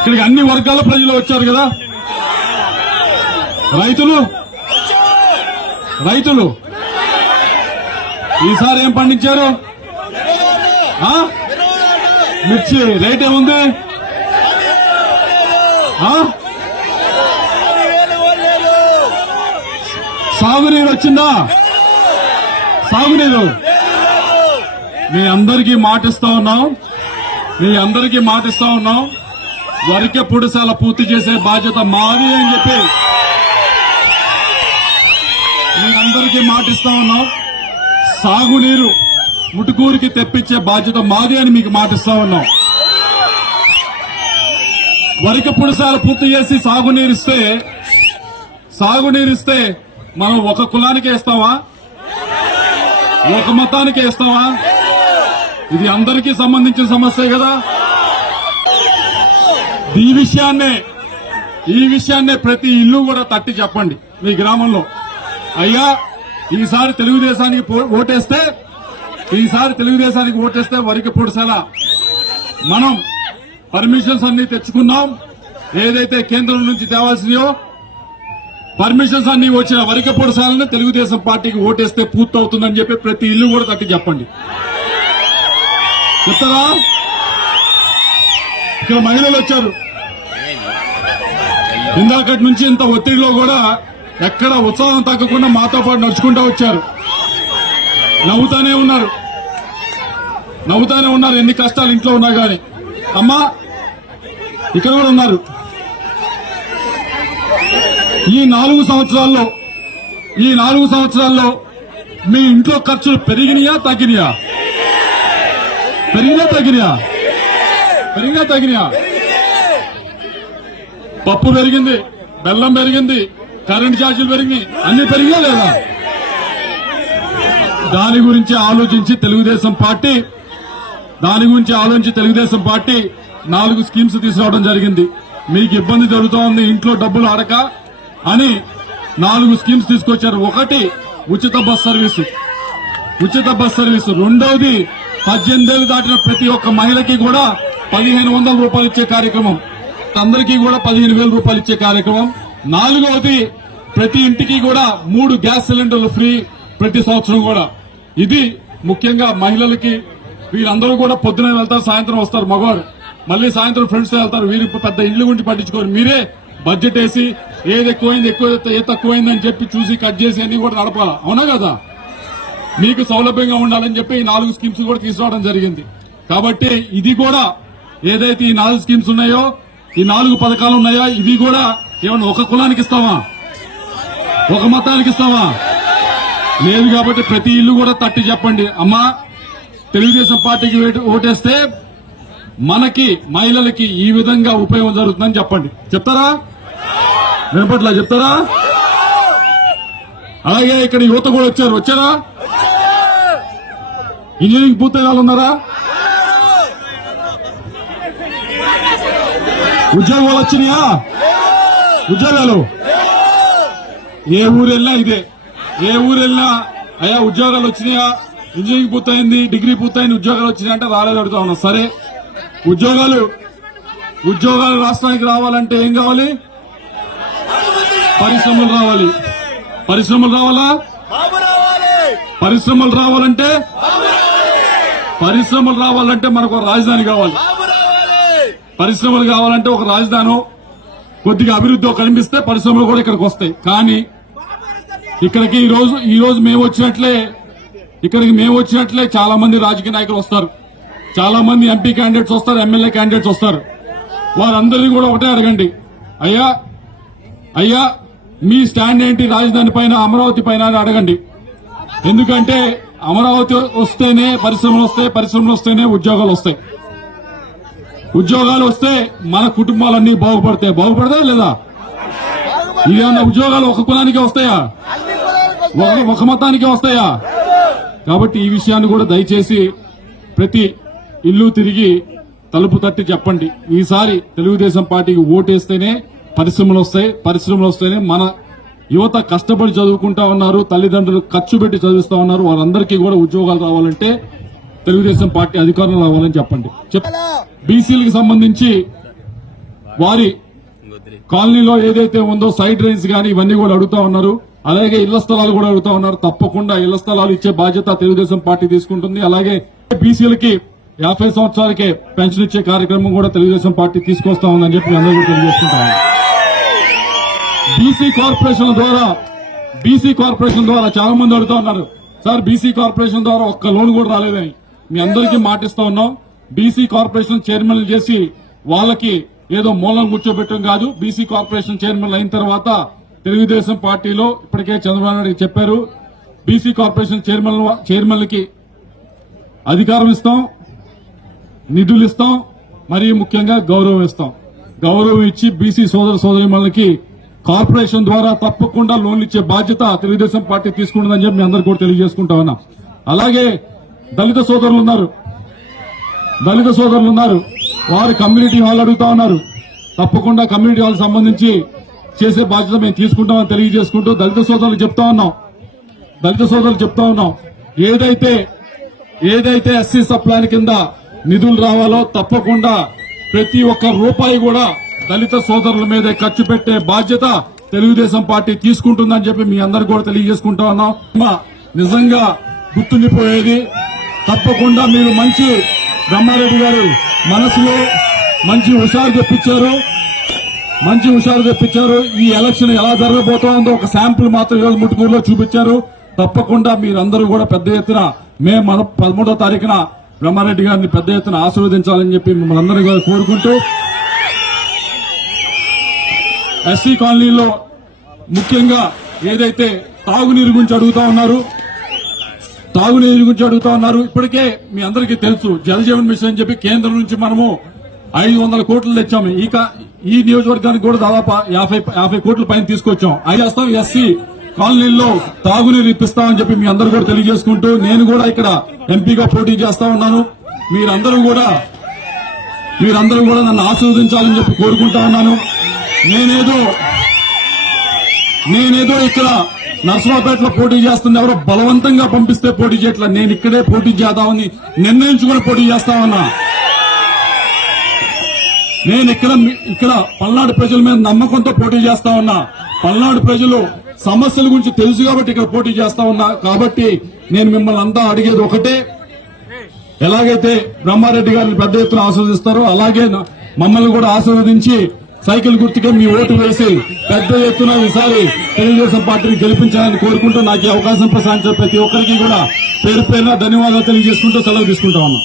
ఇక్కడికి అన్ని వర్గాల ప్రజలు వచ్చారు కదా. రైతులు ఈసారి ఏం పండించారు? మిర్చి రేట్ ఏముంది? సాగునీరు వచ్చిందా? సాగునీరు మీ అందరికీ మాటిస్తా ఉన్నాం. వరికే పుడిసాల పూర్తి చేసే బాధ్యత మాది అని చెప్పి మీ అందరికీ మాటిస్తా ఉన్నాం. సాగునీరు ముటుకూరికి తెప్పించే బాధ్యత మాది అని మీకు మాటిస్తా ఉన్నాం. వరికి పుడిసాల పూర్తి చేసి సాగునీరిస్తే మనం ఒక కులానికి వేస్తావా? ఒక మతానికి వేస్తావా? ఇది అందరికీ సంబంధించిన సమస్యే కదా. ఈ విషయాన్నే ప్రతి ఇల్లు కూడా తట్టి చెప్పండి మీ గ్రామంలో. అయ్యా ఈసారి తెలుగుదేశానికి ఓటేస్తే వరికి పుడిసాల మనం పర్మిషన్స్ అన్ని తెచ్చుకున్నాం. ఏదైతే కేంద్రం నుంచి తేవాల్సినాయో పర్మిషన్స్ అన్ని వచ్చిన వరికి పుడిసాలని తెలుగుదేశం పార్టీకి ఓటేస్తే పూర్తవుతుందని చెప్పి ప్రతి ఇల్లు కూడా తట్టి చెప్పండి. చెప్తారా? ఇక్కడ మహిళలు వచ్చారు. ఇందాకటి నుంచి ఇంత ఒత్తిడిలో కూడా ఎక్కడ ఉత్సాహం తగ్గకుండా మాతో పాటు నడుచుకుంటూ వచ్చారు. నవ్వుతానే ఉన్నారు ఎన్ని కష్టాలు ఇంట్లో ఉన్నా గాని. అమ్మా ఇక్కడ కూడా ఉన్నారు. ఈ 4 సంవత్సరాల్లో మీ ఇంట్లో ఖర్చులు పెరిగినాయా తగ్గినాయా? పప్పు పెరిగింది, బెల్లం పెరిగింది, కరెంట్ ఛార్జీలు పెరిగినాయి, అన్ని పెరిగినా లేదా? దాని గురించి ఆలోచించి తెలుగుదేశం పార్టీ 4 స్కీమ్స్ తీసుకురావడం జరిగింది. మీకు ఇబ్బంది జరుగుతోంది ఇంట్లో డబ్బులు అడక అని 4 స్కీమ్స్ తీసుకొచ్చారు. ఒకటి ఉచిత బస్ సర్వీసు. రెండవది 18 ఏళ్లు దాటిన ప్రతి ఒక్క మహిళకి కూడా 1500 రూపాయలు ఇచ్చే కార్యక్రమం. అందరికీ కూడా 15,000 రూపాయలు ఇచ్చే కార్యక్రమం. 4వది ప్రతి ఇంటికి కూడా 3 గ్యాస్ సిలిండర్లు ఫ్రీ ప్రతి సంవత్సరం కూడా. ఇది ముఖ్యంగా మహిళలకి. వీళ్ళందరూ కూడా పొద్దునే వెళ్తారు, సాయంత్రం వస్తారు మగవారు, మళ్ళీ సాయంత్రం ఫ్రెండ్స్ వెళ్తారు. వీరు పెద్ద ఇళ్ల గురించి పట్టించుకోరు. మీరే బడ్జెట్ వేసి ఏది ఎక్కువైంది ఏ తక్కువైందని చెప్పి చూసి కట్ చేసి అన్ని కూడా నడపాలా. అవునా కదా? మీకు సౌలభ్యంగా ఉండాలని చెప్పి ఈ 4 స్కీమ్స్ కూడా తీసుకురావడం జరిగింది. కాబట్టి ఇది కూడా ఏదైతే ఈ 4 స్కీమ్స్ ఉన్నాయో, ఈ 4 పథకాలు ఉన్నాయో, ఇవి కూడా ఏమన్నా ఒక కులానికి ఇస్తావా? ఒక మతానికి ఇస్తావా? లేదు. కాబట్టి ప్రతి ఇల్లు కూడా తట్టి చెప్పండి, అమ్మా తెలుగుదేశం పార్టీకి ఓటేస్తే మనకి మహిళలకి ఈ విధంగా ఉపయోగం జరుగుతుందని చెప్పండి. చెప్తారా? వినపట్లా? చెప్తారా? అలాగే ఇక్కడ యువత కూడా వచ్చారా? ఇంజనీరింగ్ పూర్తయిన వాళ్ళు ఉన్నారా? ఉద్యోగాలు వచ్చినాయా? ఉద్యోగాలు ఏ ఊరు వెళ్ళినా ఇదే. అయ్యా ఉద్యోగాలు వచ్చినాయా? ఇంజనీరింగ్ పూర్తయింది, డిగ్రీ పూర్తయింది, ఉద్యోగాలు వచ్చినాయి అంటే రాలేదు అడుగుతా ఉన్నా. సరే, ఉద్యోగాలు రాష్ట్రానికి రావాలంటే ఏం కావాలి? పరిశ్రమలు రావాలి. పరిశ్రమలు రావాలంటే మనకు ఒక రాజధాని కావాలి. పరిశ్రమలు కావాలంటే ఒక రాజధాని, కొద్దిగా అభివృద్ధి కనిపిస్తే పరిశ్రమలు కూడా ఇక్కడికి వస్తాయి. కానీ ఇక్కడికి ఈ రోజు మేము వచ్చినట్లే చాలా మంది రాజకీయ నాయకులు వస్తారు, చాలా మంది ఎంపీ క్యాండిడేట్స్ వస్తారు, ఎమ్మెల్యే క్యాండిడేట్స్ వస్తారు. వారందరినీ కూడా ఒకటే అడగండి, అయ్యా మీ స్టాండ్ ఏంటి రాజధాని పైన, అమరావతి పైన అని అడగండి. ఎందుకంటే అమరావతి వస్తేనే పరిశ్రమలు వస్తాయి, పరిశ్రమలు వస్తేనే ఉద్యోగాలు వస్తాయి. ఉద్యోగాలు వస్తే మన కుటుంబాలన్నీ బాగుపడతాయి లేదా? ఇదేమన్నా ఉద్యోగాలు ఒక కులానికే వస్తాయా? ఒక మతానికే వస్తాయా? కాబట్టి ఈ విషయాన్ని కూడా దయచేసి ప్రతి ఇల్లు తిరిగి తలుపు తట్టి చెప్పండి. ఈసారి తెలుగుదేశం పార్టీకి ఓటేస్తేనే పరిశ్రమలు వస్తేనే మన యువత కష్టపడి చదువుకుంటా ఉన్నారు, తల్లిదండ్రులు ఖర్చు పెట్టి చదివిస్తా ఉన్నారు, వారందరికీ కూడా ఉద్యోగాలు రావాలంటే తెలుగుదేశం పార్టీ అధికారంలో రావాలని చెప్పండి. బీసీలకు సంబంధించి వారి కాలనీలో ఏదైతే ఉందో సైడ్ డ్రైన్స్ గానీ ఇవన్నీ కూడా అడుగుతా ఉన్నారు. అలాగే ఇళ్ల స్థలాలు కూడా అడుగుతా ఉన్నారు. తప్పకుండా ఇళ్ల స్థలాలు ఇచ్చే బాధ్యత తెలుగుదేశం పార్టీ తీసుకుంటుంది. అలాగే బీసీలకి 50 సంవత్సరాలకే పెన్షన్ ఇచ్చే కార్యక్రమం కూడా తెలుగుదేశం పార్టీ తీసుకొస్తా ఉందని చెప్పి అందరూ కూడా తెలియజేసుకుంటాం. బీసీ కార్పొరేషన్ ద్వారా చాలా మంది అడుగుతా ఉన్నారు, సార్ బీసీ కార్పొరేషన్ ద్వారా ఒక్క లోన్ కూడా రాలేదని. మీ అందరికీ మాటిస్తా ఉన్నాం. బీసీ కార్పొరేషన్ చైర్మన్ చేసి వాళ్ళకి ఏదో మూలం కూర్చోబెట్టడం కాదు. బీసీ కార్పొరేషన్ చైర్మన్ అయిన తర్వాత తెలుగుదేశం పార్టీలో ఇప్పటికే చంద్రబాబు నాయుడు చెప్పారు, బీసీ కార్పొరేషన్ చైర్మన్లకి అధికారం ఇస్తాం, నిధులు ఇస్తాం, మరియు ముఖ్యంగా గౌరవం ఇస్తాం. గౌరవం ఇచ్చి బీసీ సోదరీమణులకి కార్పొరేషన్ ద్వారా తప్పకుండా లోన్లు ఇచ్చే బాధ్యత తెలుగుదేశం పార్టీ తీసుకుంటుందని చెప్పి మీ అందరూ కూడా తెలియజేసుకుంటా ఉన్నా. అలాగే దళిత సోదరులు ఉన్నారు, వారు కమ్యూనిటీ హాల్ అడుగుతా ఉన్నారు. తప్పకుండా కమ్యూనిటీ హాల్ సంబంధించి చేసే బాధ్యత మేము తీసుకుంటామని తెలియజేసుకుంటూ దళిత సోదరులు చెప్తా ఉన్నాం ఏదైతే ఎస్సీ సప్లాన్ కింద నిధులు రావాలో తప్పకుండా ప్రతి ఒక్క రూపాయి కూడా దళిత సోదరుల మీదే ఖర్చు పెట్టే బాధ్యత తెలుగుదేశం పార్టీ తీసుకుంటుందని చెప్పి మీ అందరు కూడా తెలియజేసుకుంటా ఉన్నాం. నిజంగా గుర్తుండిపోయేది తప్పకుండా మీరు మంచి బ్రహ్మారెడ్డి గారు మనసులో మంచి హుషారు తెప్పించారు. ఈ ఎలక్షన్ ఎలా జరగబోతోందో ఒక శాంపుల్ మాత్రం ఈరోజు ముట్టుకూరులో చూపించారు. తప్పకుండా మీరందరూ కూడా పెద్ద ఎత్తున మే 13వ తారీఖున బ్రహ్మారెడ్డి గారిని పెద్ద ఎత్తున ఆశీర్వదించాలని చెప్పి మిమ్మల్ని అందరూ కూడా కోరుకుంటూ, ఎస్సీ కాలనీలో ముఖ్యంగా ఏదైతే తాగునీరు గురించి అడుగుతా ఉన్నారు, ఇప్పటికే మీ అందరికీ తెలుసు జల్ జీవన్ మిషన్ అని చెప్పి కేంద్రం నుంచి మనము 500 కోట్లు తెచ్చాము. ఈ నియోజకవర్గానికి కూడా దాదాపు 50 కోట్ల పైన తీసుకొచ్చాం. అవి చేస్తాం. ఎస్సీ కాలనీల్లో తాగునీరు ఇప్పిస్తామని చెప్పి మీ అందరూ కూడా తెలియజేసుకుంటూ, నేను కూడా ఇక్కడ ఎంపీగా పోటీ చేస్తా ఉన్నాను. మీరందరూ కూడా నన్ను ఆశీర్వదించాలని చెప్పి కోరుకుంటా ఉన్నాను. నేనేదో ఇక్కడ నర్సరావుపేటలో పోటీ చేస్తుంది ఎవరో బలవంతంగా పంపిస్తే పోటీ చేయట్లా. నేను ఇక్కడే పోటీ చేద్దామని నిర్ణయించుకుని పోటీ చేస్తామన్నా. నేను ఇక్కడ పల్నాడు ప్రజల మీద నమ్మకంతో పోటీ చేస్తా ఉన్నా. పల్నాడు ప్రజలు సమస్యల గురించి తెలుసు కాబట్టి ఇక్కడ పోటీ చేస్తా ఉన్నా. కాబట్టి నేను మిమ్మల్ని అంతా అడిగేది ఒకటే, ఎలాగైతే బ్రహ్మారెడ్డి గారిని పెద్ద ఎత్తున ఆశీర్వదిస్తారో అలాగే మమ్మల్ని కూడా ఆశీర్వదించి సైకిల్ గుర్తుగా మీ ఓటు వేసి పెద్ద ఎత్తున ఈసారి తెలుగుదేశం పార్టీని గెలిపించాలని కోరుకుంటూ నాకు ఈ అవకాశం ప్రసాదించిన ప్రతి ఒక్కరికి కూడా పేరు పేరున ధన్యవాదాలు తెలియజేసుకుంటూ సెలవు తీసుకుంటా ఉన్నా.